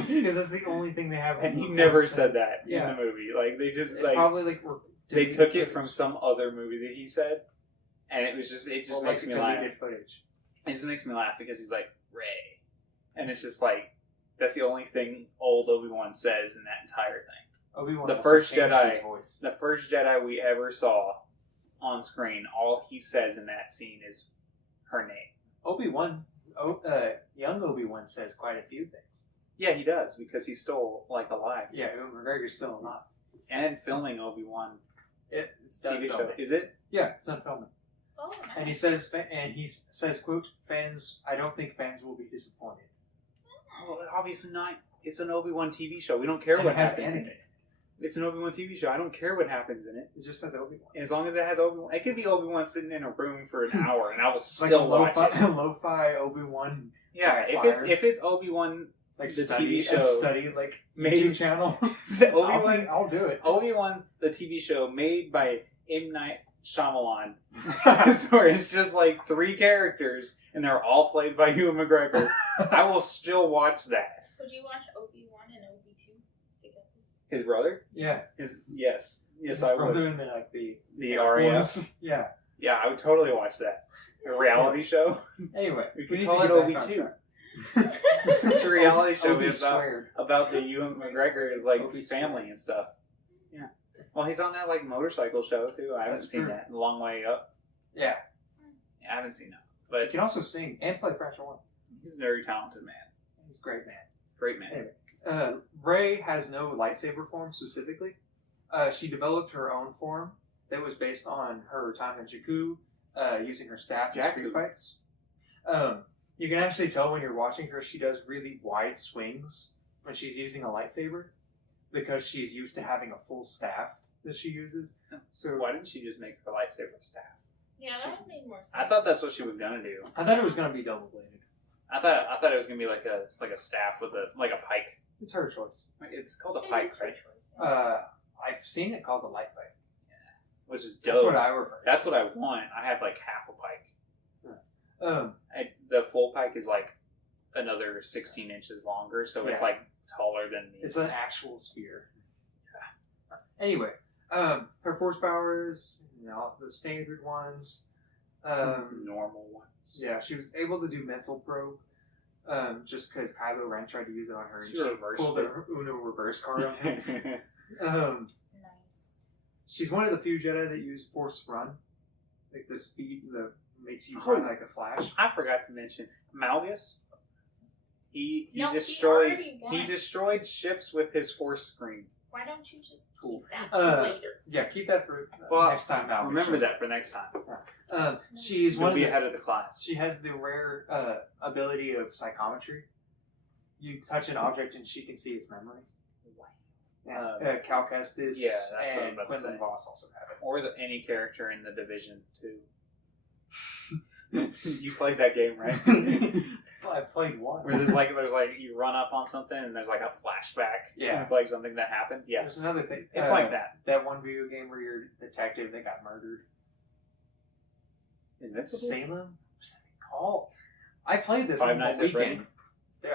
because that's the only thing they have. And he never said that Yeah. in the movie. Like they just It's like probably like they deleted took it footage. from some other movie that he said, and it just Well, makes like me laugh. deleted footage. It just makes me laugh because he's like Ray, and it's just like that's the only thing old Obi-Wan says in that entire thing. Obi-Wan The also first changed Jedi. his voice. The first Jedi we ever saw on screen, all he says in that scene is her name. Obi-Wan, young Obi-Wan says quite a few things. Yeah, he does because he's still like alive Yeah, Ewan McGregor's still alive. and filming Obi-Wan It's done TV show. filming. Is it? Yeah, it's done filming. Oh, nice. And he says, quote, fans, I don't think fans will be disappointed. Well, obviously not. It's an Obi-Wan TV show. We don't care And what it has happens. Anakin. It's an Obi-Wan TV show. I don't care what happens in it. It just says Obi-Wan. As long as it has Obi-Wan. It could be Obi-Wan sitting in a room for an hour, and I will It's like still a watch it. lo-fi Obi-Wan. Yeah, if it's Obi-Wan, Like the study, TV show, a study like made- YouTube channel. Obi-Wan, I'll do it. Obi-Wan, the TV show made by M. Night Shyamalan, where it's just like 3 characters, and they're all played by Ewan McGregor. I will still watch that. Would you watch Obi-Wan and Obi-2 together? His brother? Yeah. Yes, His I brother would. in the The Air RAF. Force. Yeah. Yeah, I would totally watch that. A reality show. Anyway, We we could need call to it get Obi back on 2. track. It's a reality show Obi about squared. the Ewan McGregor like Obi family and stuff. Yeah. Well, he's on that like motorcycle show too. I haven't That's seen true. that. The Long Way Up. Yeah. Yeah, I haven't seen that. He But can also sing and play French horn. he's a very talented man. He's a great man. Great man. Anyway. Rey has no lightsaber form specifically. She developed her own form that was based on her time in Jakku, using her staff in street Jakku. fights. You can actually tell when you're watching her, she does really wide swings when she's using a lightsaber because she's used to having a full staff that she uses. So Why didn't she just make her lightsaber staff? Yeah, that would make more sense. I thought that's what she was gonna do. I thought it was going to be double bladed. I thought it was gonna be like a staff with a pike. It's her choice. It's called a It pike, is her right? Uh, I've seen it called the light bike. Which is dope. That's what I refer. That's what I want. I have like half a pike. The full pike is like another 16 inches longer, so it's Yeah. like taller than me. It's an actual spear. Anyway, her force powers, the standard ones. Normal ones. Yeah, she was able to do mental probe. Just because Kylo Ren tried to use it on her, and She she reversed pulled it. the Uno reverse card on him. Nice. She's one of the few Jedi that use Force Run, like the speed that makes you Oh. run like a flash. I forgot to mention Malgus. He No, he destroyed already won. he destroyed ships with his force screen. Why don't you just Cool. keep that for later? Yeah, keep that for Well, next time out. Remember that for next time. She's You'll one of be the, ahead of the class. She has the rare ability of psychometry. You touch an object and she can see its memory. Yeah. Cal Kestis yeah, that's what I was and about to Quinlan say. Voss also have it. Or any character in the Division too. You played that game, right? I played one. Where there's like you run up on something and there's like a flashback. Yeah. Of like something that happened. Yeah. There's another thing. It's like that. That one video game where you're a detective that got murdered. Invincible? Salem? What's that thing called? I played this Five on Nights the at Freddy? weekend.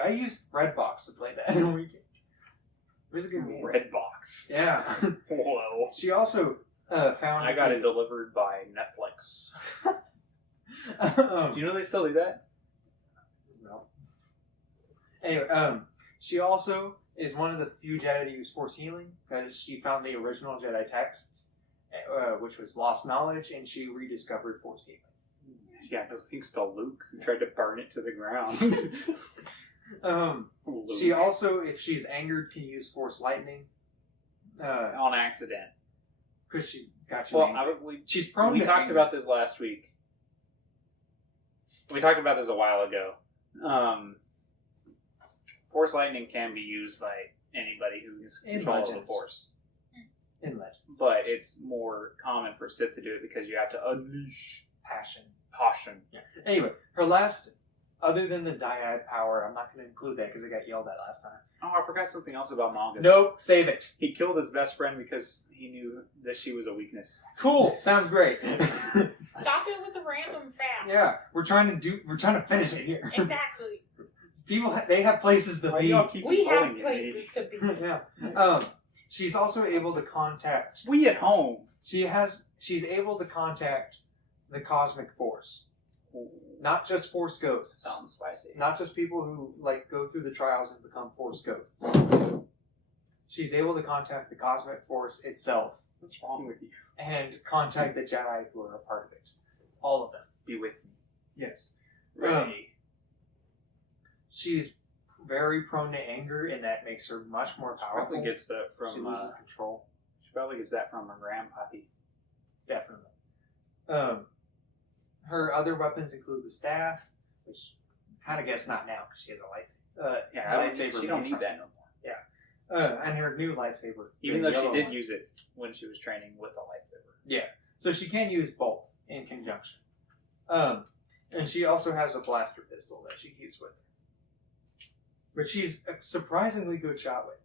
I used Redbox to play that on the weekend. It was a good game. Redbox. Yeah. Whoa. She also found. I got it delivered by Netflix. Do you know they still do that? No. Anyway, she also is one of the few Jedi to use Force healing because she found the original Jedi texts, which was lost knowledge, and she rediscovered Force healing. Yeah, no thanks to Luke who tried to burn it to the ground. Luke. She also, if she's angered, can use Force lightning. On accident. Because she got you Well, angry. She's prone we to talked anger. about this last week. We talked about this a while ago. Force lightning can be used by anybody who is In control of the Legends. Force. in Legends. But it's more common for Sith to do it because you have to unleash Passion. caution. Yeah. Anyway, her last, other than the dyad power, I'm not going to include that because I got yelled at last time. Oh, I forgot something else about Malgus. Nope, save it. He killed his best friend because he knew that she was a weakness. Cool, sounds great. Stop it with the random facts. Yeah, we're trying to finish it here. Exactly. People, they have places to Why be. y'all keep We have pulling it, places to be. Yeah. She's also able to contact. We at home. She's able to contact the cosmic force, not just force ghosts. Sounds spicy. Not just people who go through the trials and become force ghosts. She's able to contact the cosmic force itself What's wrong with you? and contact the Jedi who are a part of it. All of them. Be with me. Yes. Ray. She's very prone to anger, and that makes her much more She powerful. probably gets that She from. loses control. She probably gets that from her grandpappy. Definitely. Her other weapons include the staff, which kind of guess not now because she has a Yeah, lightsaber. she don't made need from that it. no And her new lightsaber. Even the though she yellow did one. use it when she was training with the lightsaber. Yeah. So she can use both in conjunction. And she also has a blaster pistol that she keeps with her. But she's a surprisingly good shot with.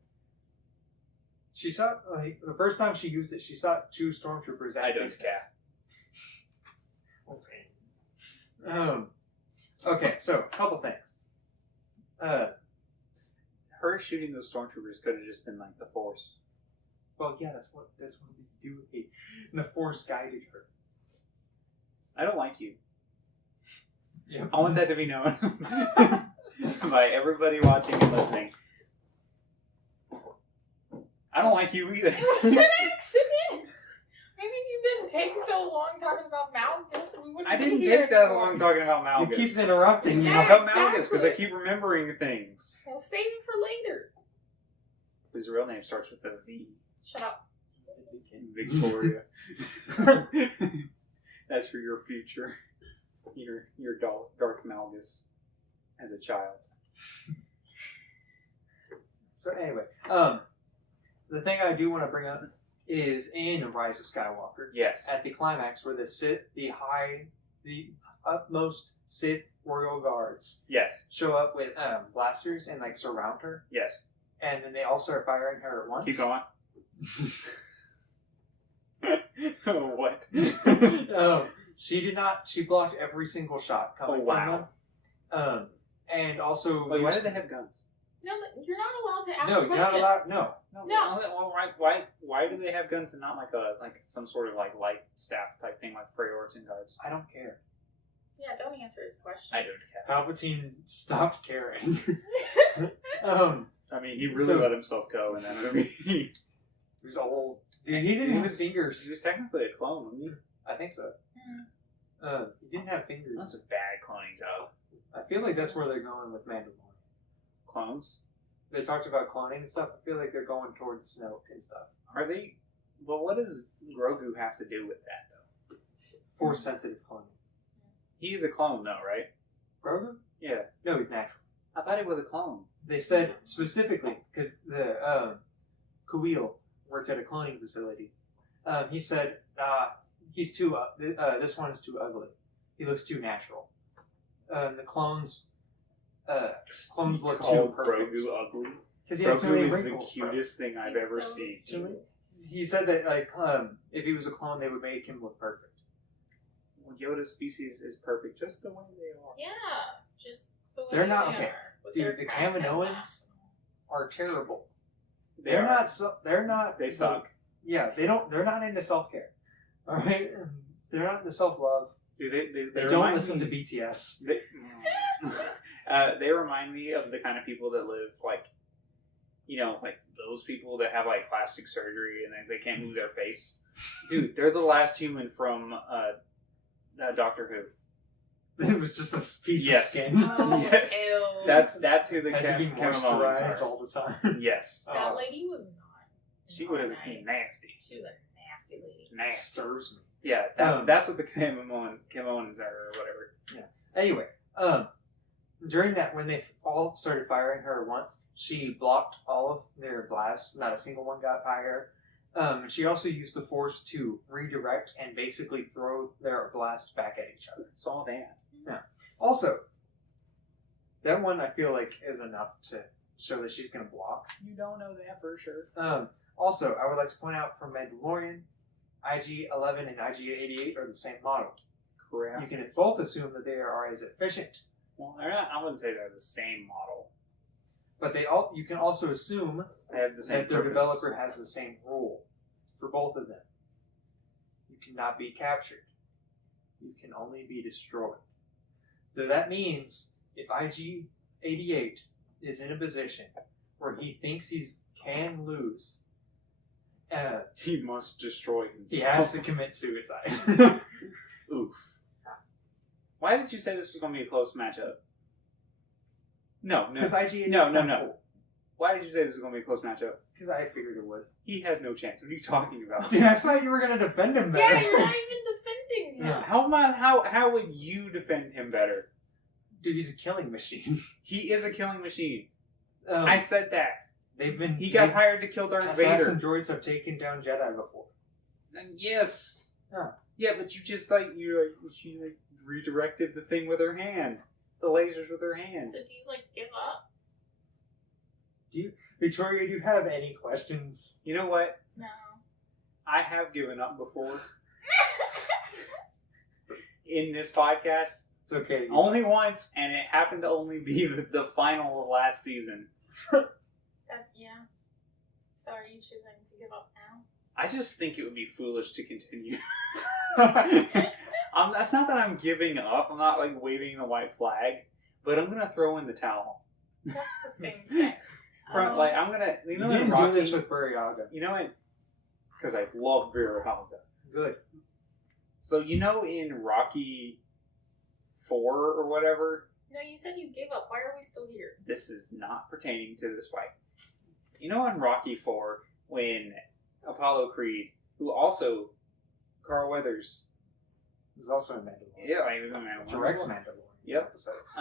She shot, the first time she used it, she shot 2 stormtroopers at distance. Okay, so a couple things. Her shooting those stormtroopers could have just been like the Force. Well, yeah, that's what they do. And the Force guided her. I don't like you. Yeah. I want that to be known by everybody watching and listening. I don't like you either. It was an accident. Maybe if you didn't take so long talking about Malgus, we wouldn't I didn't be here take that anymore. long talking about Malgus. You keep interrupting me. Yeah. About Malgus because I exactly. keep remembering things. We'll save it for later. His real name starts with a V. Shut up. Victoria. That's for your future. Your Darth Malgus as a child. So anyway, the thing I do want to bring up is in Rise of Skywalker, Yes. at the climax where the utmost Sith royal guards Yes. show up with blasters and like surround her, Yes. and then they all start firing her at once. Keep going. What? She did not. She blocked every single shot coming wow. from them. And also, Wait, why do they have guns? No, you're not allowed to ask No, you're not questions. allowed. No. No. Well, why do they have guns and not like some sort of like light staff type thing like Praetorian guards? I don't care. Yeah, don't answer his question. I don't care. Palpatine stopped caring. I mean, he really So- let himself go in that movie. He He's old. Dude, he didn't have fingers. was technically a clone, wasn't he? I think so. Mm. He didn't have fingers. That's a bad cloning job. I feel like that's where they're going with Mandalorian. Clones? They talked about cloning and stuff. I feel like they're going towards Snoke and stuff. Are they? Well, what does Grogu have to do with that, though? Force sensitive cloning. He's a clone, though, right? Grogu? Yeah. No, he's natural. I thought he was a clone. They said specifically because the Kuil worked at a cloning facility. He said he's too. This one is too ugly. He looks too natural. The clones look too perfect. Grogu ugly. Because he has too many Grogu is the wrinkles. bro. cutest thing I've He's ever so seen. cute. He said that like if he was a clone, they would make him look perfect. Well, Yoda's species is perfect, just the way they are. Yeah, just the way They're not- they okay. are, with Dude, their the crack and Kaminoans are terrible. They They're are. not. They're not. They suck. Yeah, they don't. They're not into self care. All right, they're not into self love. Dude, They don't remind listen to me- BTS. They remind me of the kind of people that live like, like those people that have like plastic surgery and they can't move their face. Dude, they're the last human from Doctor Who. It was just a piece Yes. of skin. Oh, Yes. ew. That's who the Had to be Kaminoans moisturized are. all the time. Yes, That lady was not. she was nice. nasty. She was a nasty lady. Nasty. Stirs me. Yeah, that's what the Kaminoans are, or whatever. Anyway, during that, when they all started firing her at once, she blocked all of their blasts. Not a single one got by her. She also used the Force to redirect and basically throw their blast back at each other. It's all that. Also, that one I feel like is enough to show that she's going to block. You don't know that for sure. Also, I would like to point out from Mandalorian, IG-11 and IG-88 are the same model. Crap. You can both assume that they are as efficient, Well, they're not, I wouldn't say they're the same model. but you can also assume They have the same that their purpose. developer has the same rule for both of them. You cannot be captured. You can only be destroyed. So that means if IG-88 is in a position where he thinks he can lose, He must destroy himself. he has to commit suicide. Oof. Why did you say this was going to be a close matchup? No. Because IG-88 No, is no, kinda no. cool. Why did you say this was going to be a close matchup? Because I figured it would. He has no chance. What are you talking about? Dude, I thought you were going to defend him better. Yeah, you're not even defending him. Yeah. How would you defend him better? Dude, he's a killing machine. He is a killing machine. Um, I said that. He got hired to kill Darth Assassin Vader. droids have taken down Jedi before. Yes. Huh. Yeah, but she redirected the thing with her hand. The lasers with her hand. So do you give up? Victoria, do you have any questions? You know what? No. I have given up before in this podcast. It's okay. Only once, and it happened to only be the final of last season. Yeah. So are you choosing to give up now? I just think it would be foolish to continue. That's not that I'm giving up. I'm not waving the white flag, but I'm gonna throw in the towel. That's the same thing. I'm gonna. You in didn't Rocky, do this with Buryaga. You know what? Because I love Virahanga. Good. So in Rocky 4 or whatever. No, you said you gave up. Why are we still here? This is not pertaining to this fight. In Rocky 4, when Apollo Creed, who also Carl Weathers, He was also in Mandalorian. yeah, he was in Mandalorian. Directs Mandalorian Yep. episodes.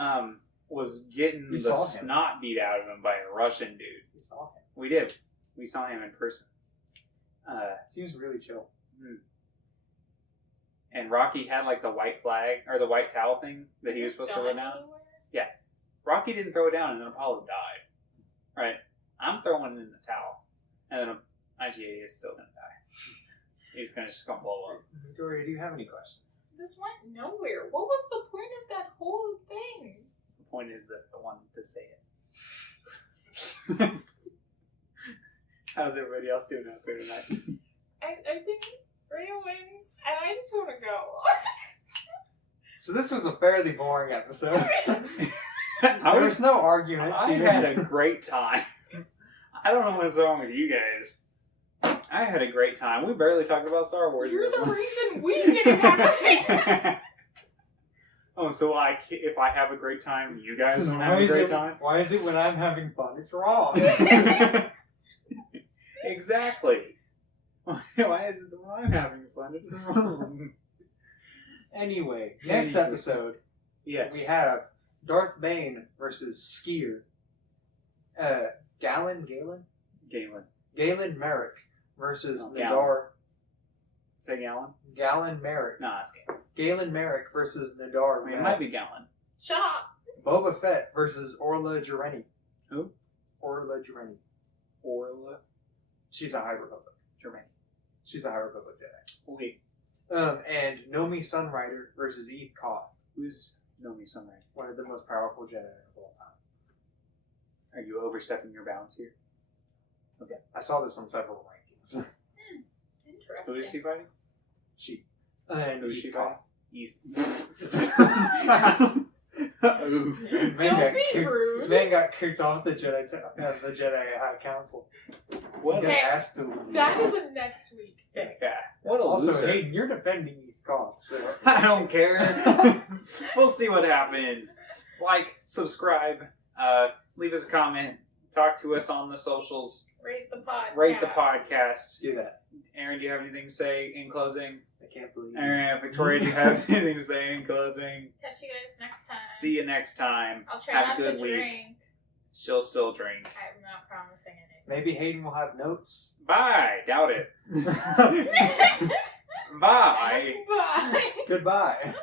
Was getting We the saw him. snot beat out of him by a Russian dude. We saw him. We did. We saw him in person. Seems really chill. And Rocky had the white flag or the white towel thing that he was supposed to throw down. Anywhere? Rocky didn't throw it down, and then Apollo died. Right? I'm throwing in the towel, and then IGA is still gonna die. He's just gonna blow up. Victoria, do you have any questions? This went nowhere. What was the point of that whole thing? The point is that I wanted to say it. How's everybody else doing out there tonight? I think Rhea wins, and I just want to go. So this was a fairly boring episode. I There's no arguments I here. had a great time. I don't know what's wrong with you guys. I had a great time. We barely talked about Star Wars. You're the reason we didn't have a great time. Oh, so if I have a great time, you guys don't have a great time? Why is it when I'm having fun, it's wrong? Exactly. Why is it that when I'm having fun, it's wrong? Anyway, next episode, Yes. we have Darth Bane versus Skier. Galen Galen. Merrick versus No, Nadar. Say Galen? Galen Merrick. No, it's Galen. Galen Merrick versus Nadar. I mean, it might be Galen. Shut up. Boba Fett versus Orla Jareni. Who? Orla Jareni. Orla She's a High Republic. Germain. She's a High Republic Jedi. Wait, And Nomi Sunrider versus Eve Koth, who's Nomi Sunrise? one of the most powerful Jedi of all time. Are you overstepping your bounds here? Okay. I saw this on several rankings. Interesting. Who is she fighting? She. And Who is Eve she Koth. fighting? Oof. Don't be rude. Man got kicked off the Jedi High Council. What? He got Okay, asked to leave. That is a next week thing. Yeah. What a Also, loser. Hayden, you're defending Eve Koth, so I don't care. We'll see what happens. Like, subscribe, leave us a comment, talk to us on the socials, Rate the podcast. rate the podcast. do that. Aaron, do you have anything to say in closing? I can't believe Aaron, Victoria, do you have anything to say in closing? Catch you guys next time. See you next time. I'll try Have a not to good week. drink. She'll still drink. I'm not promising anything. Maybe Hayden will have notes. Bye. Doubt it. Bye. Bye. Goodbye.